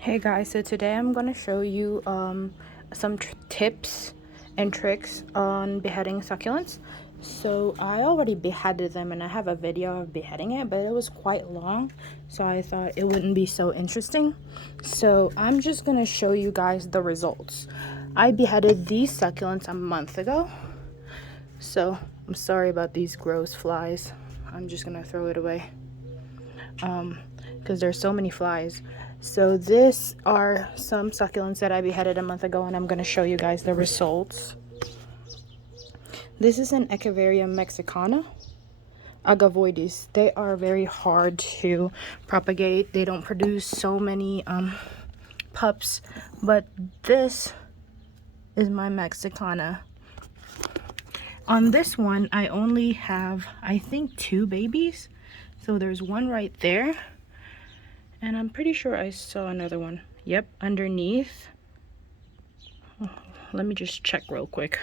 Hey guys, so today I'm going to show you some tips and tricks on beheading succulents. So I already beheaded them and I have a video of beheading it, but it was quite long, so I thought it wouldn't be so interesting. So I'm just going to show you guys the results. I beheaded these succulents a month ago, so I'm sorry about these gross flies. I'm just going to throw it away because there's so many flies. So this are some succulents that I beheaded a month ago, and I'm going to show you guys the results. This is an Echeverium mexicana agavoides. They are very hard to propagate. They don't produce so many pups, but this is my mexicana. On this one I only have, I think, 2 babies. So there's one right there, and I'm pretty sure I saw another one. Yep, underneath. Let me just check real quick.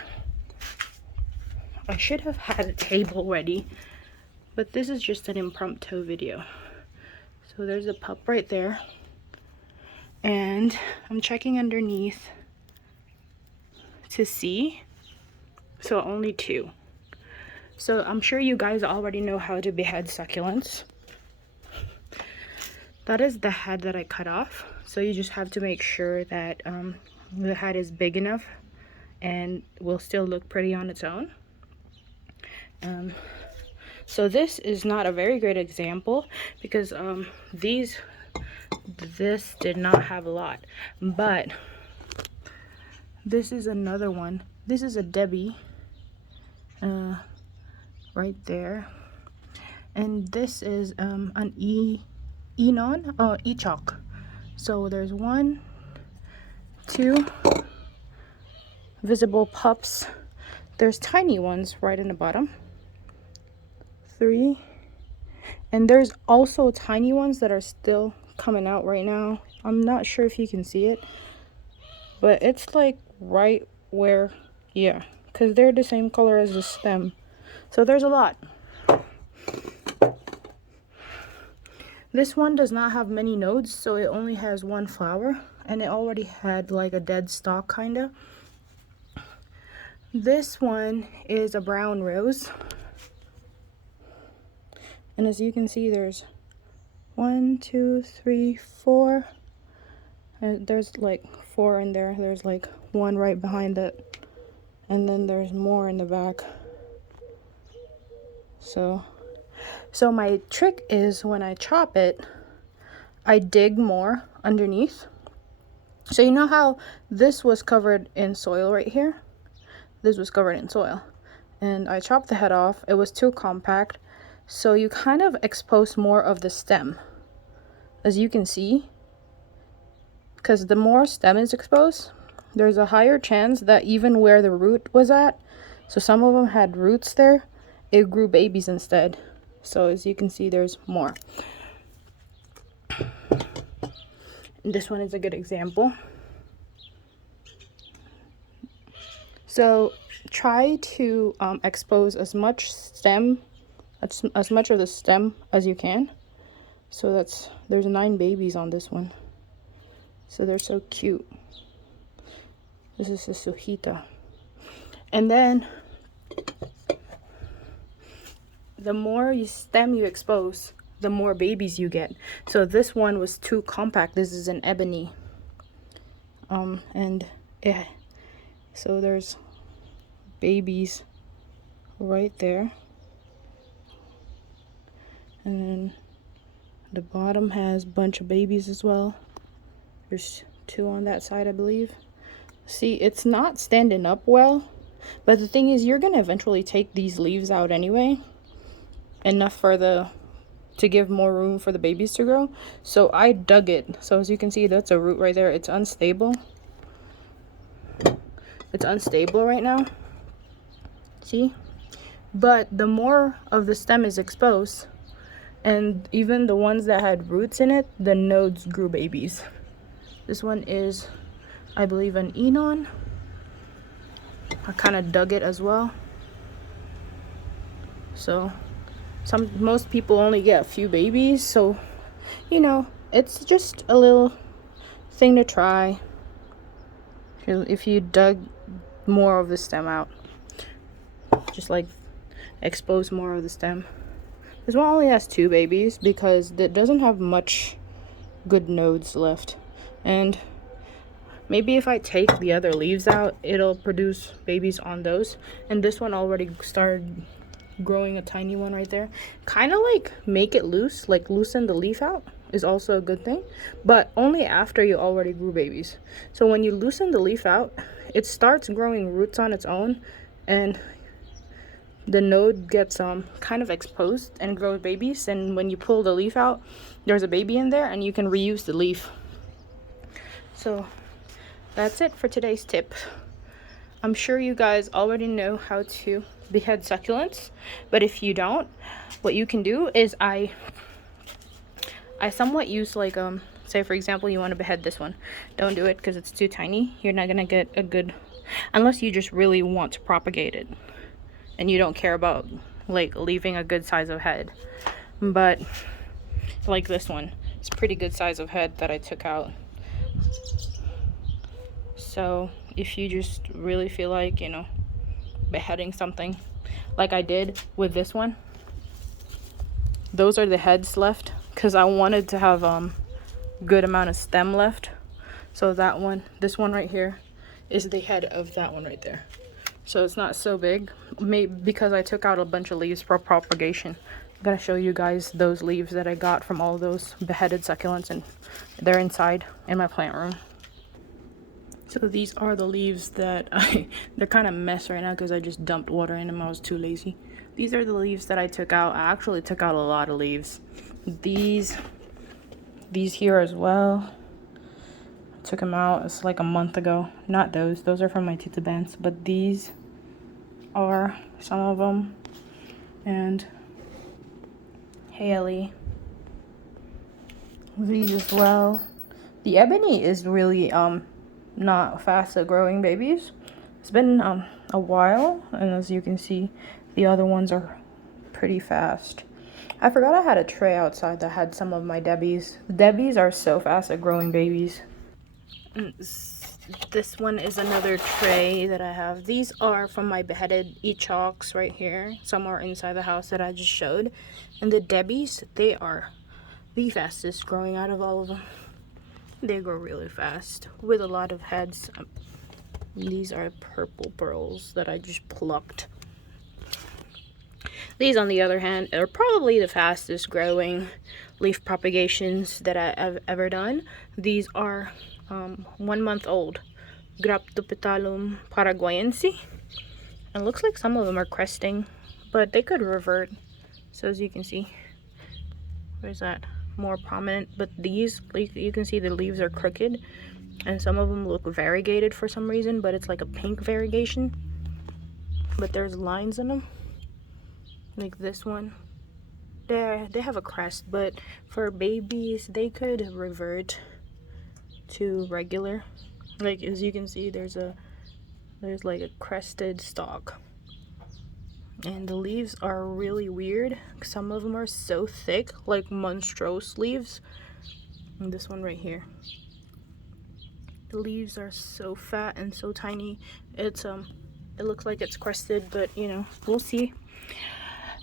I should have had a table ready, but this is just an impromptu video. So there's a pup right there, and I'm checking underneath to see. So only 2. So I'm sure you guys already know how to behead succulents. That is the head that I cut off. So you just have to make sure that the head is big enough and will still look pretty on its own. So this is not a very great example because this did not have a lot, but this is another one. This is a Debbie right there, and this is an Echok. So there's 1, 2 visible pups. There's tiny ones right in the bottom, 3, and there's also tiny ones that are still coming out right now. I'm not sure if you can see it, but it's like right where, yeah, because they're the same color as the stem. So there's a lot. This one does not have many nodes, so it only has 1 flower, and it already had like a dead stalk kinda. This one is a brown rose, and as you can see, there's 1, 2, 3, 4. There's like 4 in there. There's like 1 right behind it, and then there's more in the back. So my trick is, when I chop it, I dig more underneath. So you know how this was covered in soil right here? This was covered in soil, and I chopped the head off. It was too compact, so you kind of expose more of the stem, as you can see, because the more stem is exposed, there's a higher chance that even where the root was at, so some of them had roots there, it grew babies instead. So as you can see, there's more. This one is a good example. So try to expose as much stem, as much of the stem as you can. So there's 9 babies on this one. So they're so cute. This is a sujita. And then the more stem you expose, the more babies you get. So this one was too compact. This is an ebony. And yeah, so there's babies right there, and then the bottom has a bunch of babies as well. There's 2 on that side, I believe. See, it's not standing up well, but the thing is, you're gonna eventually take these leaves out anyway, enough to give more room for the babies to grow. So I dug it. So as you can see, that's a root right there. It's unstable. It's unstable right now. See? But the more of the stem is exposed, and even the ones that had roots in it, the nodes grew babies. This one is, I believe, an Enon. I kind of dug it as well. So most people only get a few babies, so you know, it's just a little thing to try if you dug more of the stem out. Just like expose more of the stem. This one only has 2 babies because it doesn't have much good nodes left. And maybe if I take the other leaves out, it'll produce babies on those. And this one already started growing a tiny one right there. Kind of like make it loose, like loosen the leaf out is also a good thing, but only after you already grew babies. So when you loosen the leaf out, it starts growing roots on its own, and the node gets kind of exposed and grows babies. And when you pull the leaf out, there's a baby in there and you can reuse the leaf. So that's it for today's tip. I'm sure you guys already know how to behead succulents, but if you don't, what you can do is I somewhat use like say for example you want to behead this one. Don't do it because it's too tiny. You're not gonna get a good, unless you just really want to propagate it and you don't care about like leaving a good size of head. But like this one, it's pretty good size of head that I took out. So if you just really feel like, you know, beheading something like I did with this one, those are the heads left because I wanted to have good amount of stem left. So that one, this one right here, is the head of that one right there. So it's not so big, maybe because I took out a bunch of leaves for propagation. I'm gonna show you guys those leaves that I got from all those beheaded succulents, and they're inside in my plant room. So these are the leaves that they're kind of a mess right now because I just dumped water in them. I was too lazy. These are the leaves that I took out. I actually took out a lot of leaves. These here as well. I took them out. It's like a month ago. Not those. Those are from my Tita Bands. But these are some of them. And Haley. These as well. The ebony is really not fast at growing babies. It's been a while, and as you can see, the other ones are pretty fast. I forgot I had a tray outside that had some of my Debbies. Debbies are so fast at growing babies. And this one is another tray that I have. These are from my beheaded e-chalks right here. Some are inside the house that I just showed. And the Debbies, they are the fastest growing out of all of them. They grow really fast with a lot of heads. These are purple pearls that I just plucked. These, on the other hand, are probably the fastest growing leaf propagations that I've ever done. These are 1 month old. Graptopetalum paraguayense. It looks like some of them are cresting, but they could revert. So as you can see, where's that? More prominent. But these, you can see the leaves are crooked, and some of them look variegated for some reason, but it's like a pink variegation. But there's lines in them. Like this one, they have a crest, but for babies they could revert to regular. Like as you can see, there's like a crested stalk, and the leaves are really weird. Some of them are so thick, like monstrous leaves. And this one right here, the leaves are so fat and so tiny. It's it looks like it's crested, but you know, we'll see.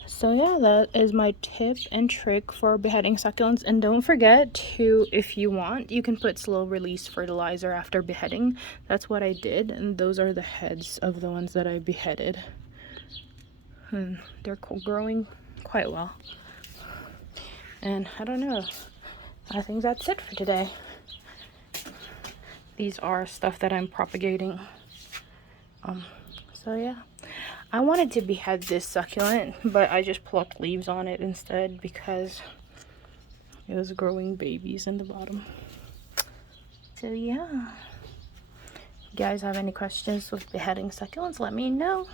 So yeah, that is my tip and trick for beheading succulents. And don't forget to, if you want, you can put slow release fertilizer after beheading. That's what I did, and those are the heads of the ones that I beheaded. And they're growing quite well. And I don't know, I think that's it for today. These are stuff that I'm propagating. So yeah, I wanted to behead this succulent, but I just plucked leaves on it instead because it was growing babies in the bottom. So yeah, if you guys have any questions with beheading succulents, let me know.